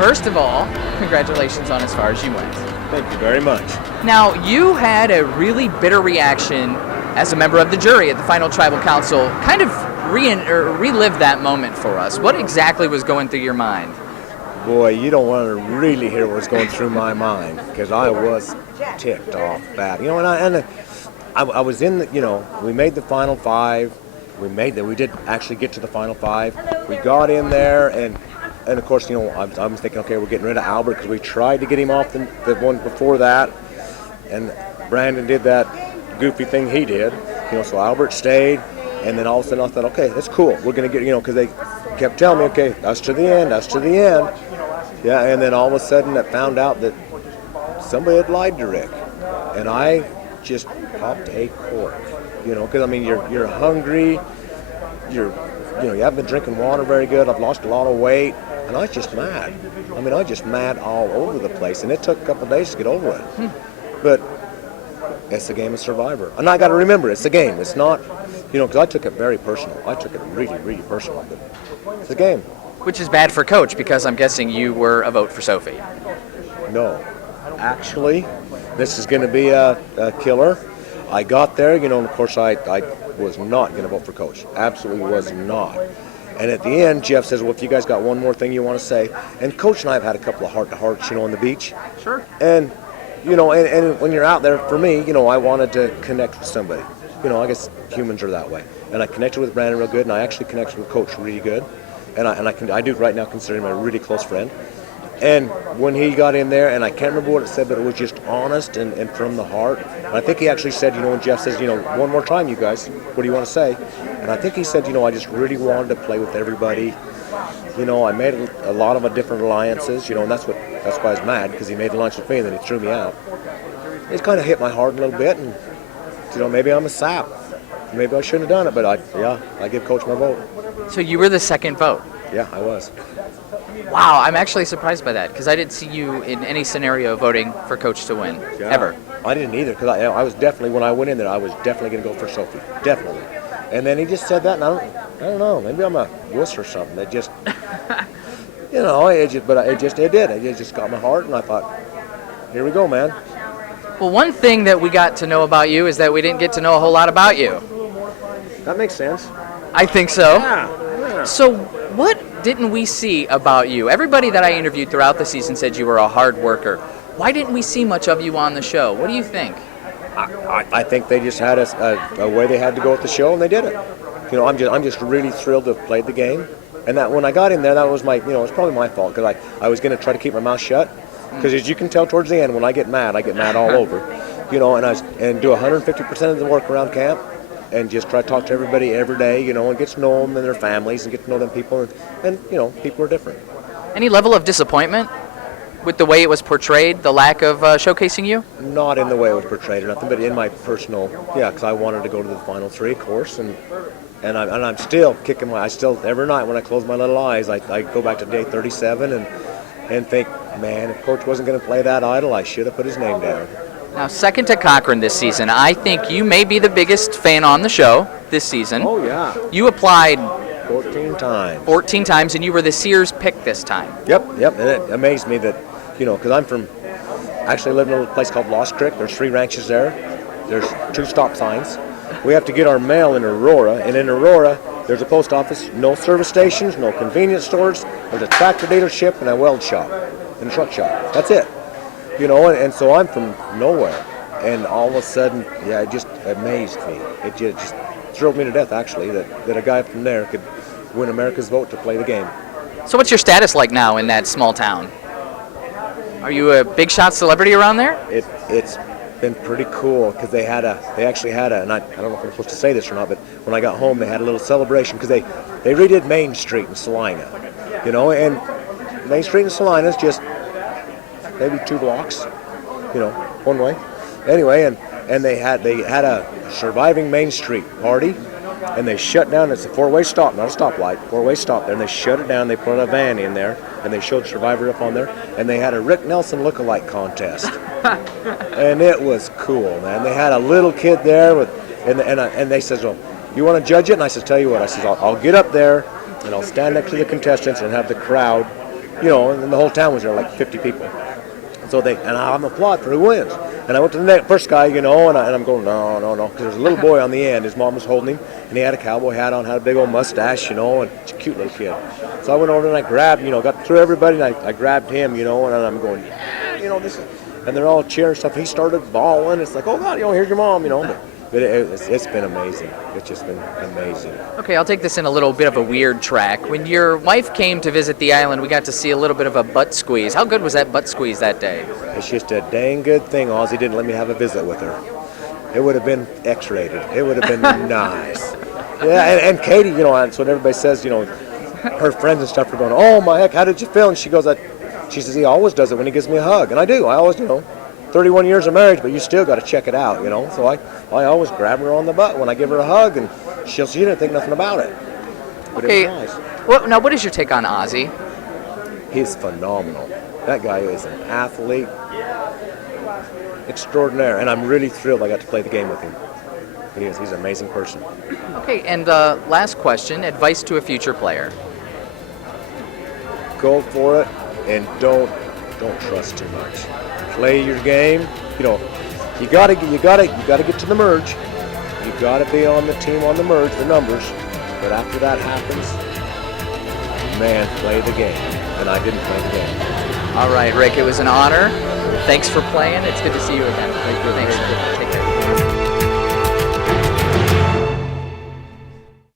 First of all, congratulations on as far as you went. Thank you very much. Now, you had a really bitter reaction as a member of the jury at the final tribal council. Kind of relive that moment for us. What exactly was going through your mind? Boy, you don't want to really hear what was going through my mind, because I was ticked off bad. I was in the, we made the final five. We did actually get to the final five. We got in there, and of course, I was thinking, okay, we're getting rid of Albert, because we tried to get him off the one before that, and Brandon did that goofy thing he did, so Albert stayed, and then all of a sudden I thought, okay, that's cool. We're going to get, because they kept telling me, okay, us to the end, us to the end. Yeah, and then all of a sudden I found out that somebody had lied to Rick, and I just popped a cork, because you're hungry, you haven't been drinking water very good. I've lost a lot of weight, and I was just mad. I was just mad all over the place, and it took a couple of days to get over it. But it's a game of Survivor, and I got to remember, it's a game. It's not, because I took it very personal. I took it really, really personal. But it's a game. Which is bad for Coach, because I'm guessing you were a vote for Sophie. No, actually, this is going to be a killer. I got there, and of course I was not going to vote for Coach. Absolutely was not. And at the end, Jeff says, well, if you guys got one more thing you want to say. And Coach and I have had a couple of heart-to-hearts, on the beach. Sure. And, and when you're out there, for me, I wanted to connect with somebody. I guess humans are that way. And I connected with Brandon real good, and I actually connected with Coach really good. And I do right now consider him a really close friend. And when he got in there, and I can't remember what it said, but it was just honest and from the heart. And I think he actually said, when Jeff says, one more time, you guys, what do you want to say? And I think he said, I just really wanted to play with everybody. I made a lot of different alliances, and that's why I was mad, because he made an alliance with me and then he threw me out. It kind of hit my heart a little bit, and, maybe I'm a sap. Maybe I shouldn't have done it, but I give Coach my vote. So you were the second vote? Yeah, I was. Wow, I'm actually surprised by that, because I didn't see you in any scenario voting for Coach to win, ever. I didn't either, because I was definitely, when I went in there, I was definitely going to go for Sophie, definitely. And then he just said that, and I don't know, maybe I'm a wuss or something. It just, it did. It just got my heart, and I thought, here we go, man. Well, one thing that we got to know about you is that we didn't get to know a whole lot about you. That makes sense. I think so. Yeah. So what didn't we see about you? Everybody that I interviewed throughout the season said you were a hard worker. Why didn't we see much of you on the show? What do you think? I think they just had a way they had to go with the show, and they did it. I'm just really thrilled to have played the game. And that when I got in there, that was it was probably my fault, because I was going to try to keep my mouth shut. Because as you can tell towards the end, when I get mad all over. And do 150% of the work around camp. And just try to talk to everybody every day, and get to know them and their families and get to know them people. And people are different. Any level of disappointment with the way it was portrayed, the lack of showcasing you? Not in the way it was portrayed or nothing, but in my personal, because I wanted to go to the final three, of course. And I'm still kicking every night when I close my little eyes, I go back to day 37 and think, man, if Coach wasn't going to play that idol, I should have put his name down. Now, second to Cochran this season, I think you may be the biggest fan on the show this season. Oh, yeah. You applied 14 times. 14 times, and you were the Sears pick this time. Yep. And it amazed me that, because I'm actually live in a little place called Lost Creek. There's 3 ranches there. There's 2 stop signs. We have to get our mail in Aurora, and in Aurora, there's a post office, no service stations, no convenience stores. There's a tractor dealership and a weld shop and a truck shop. That's it. And so I'm from nowhere, and all of a sudden, it just amazed me. It just thrilled me to death, actually, that a guy from there could win America's vote to play the game. So what's your status like now in that small town? Are you a big shot celebrity around there? It's been pretty cool, because they actually had and I don't know if I'm supposed to say this or not, but when I got home, they had a little celebration, because they redid Main Street in Salina, and Main Street in Salina is just maybe 2 blocks, one way. Anyway, and they had a surviving Main Street party, and they shut down. It's a 4-way stop, not a stoplight. 4-way stop there, and they shut it down. They put a van in there, and they showed Survivor up on there, and they had a Rick Nelson lookalike contest, and it was cool, man. They had a little kid there and they says, "Well, you want to judge it?" And I said, "Tell you what," I said, I'll get up there and I'll stand next to the contestants and have the crowd and the whole town was there, like 50 people. So I'm applaud for who wins. And I went to the first guy, and I'm going, no, because there's a little boy on the end. His mom was holding him, and he had a cowboy hat on, had a big old mustache, and it's a cute little kid. So I went over and I grabbed, got through everybody, and I grabbed him, and I'm going, yeah, this is, and they're all cheering stuff. He started bawling. It's like, oh God, here's your mom, But it's been amazing. It's just been amazing. Okay, I'll take this in a little bit of a weird track. When your wife came to visit the island, we got to see a little bit of a butt squeeze. How good was that butt squeeze that day? It's just a dang good thing Ozzy didn't let me have a visit with her. It would have been X-rated. It would have been nice. Yeah, and Katie, that's what everybody says, her friends and stuff are going, oh my heck, how did you feel? And she says, he always does it when he gives me a hug. And I do. I always, 31 years of marriage, but you still got to check it out, So I always grab her on the butt when I give her a hug, and she didn't think nothing about it. But okay. It was nice. Well, now, what is your take on Ozzy? He's phenomenal. That guy is an athlete extraordinaire, and I'm really thrilled I got to play the game with him. He's an amazing person. Okay, and last question, advice to a future player. Go for it, and don't trust too much. Play your game. You gotta get to the merge. You gotta be on the team on the merge, the numbers. But after that happens, man, play the game. And I didn't play the game. All right, Rick, it was an honor. Thanks for playing. It's good to see you again. Thank you. Thanks. Take care.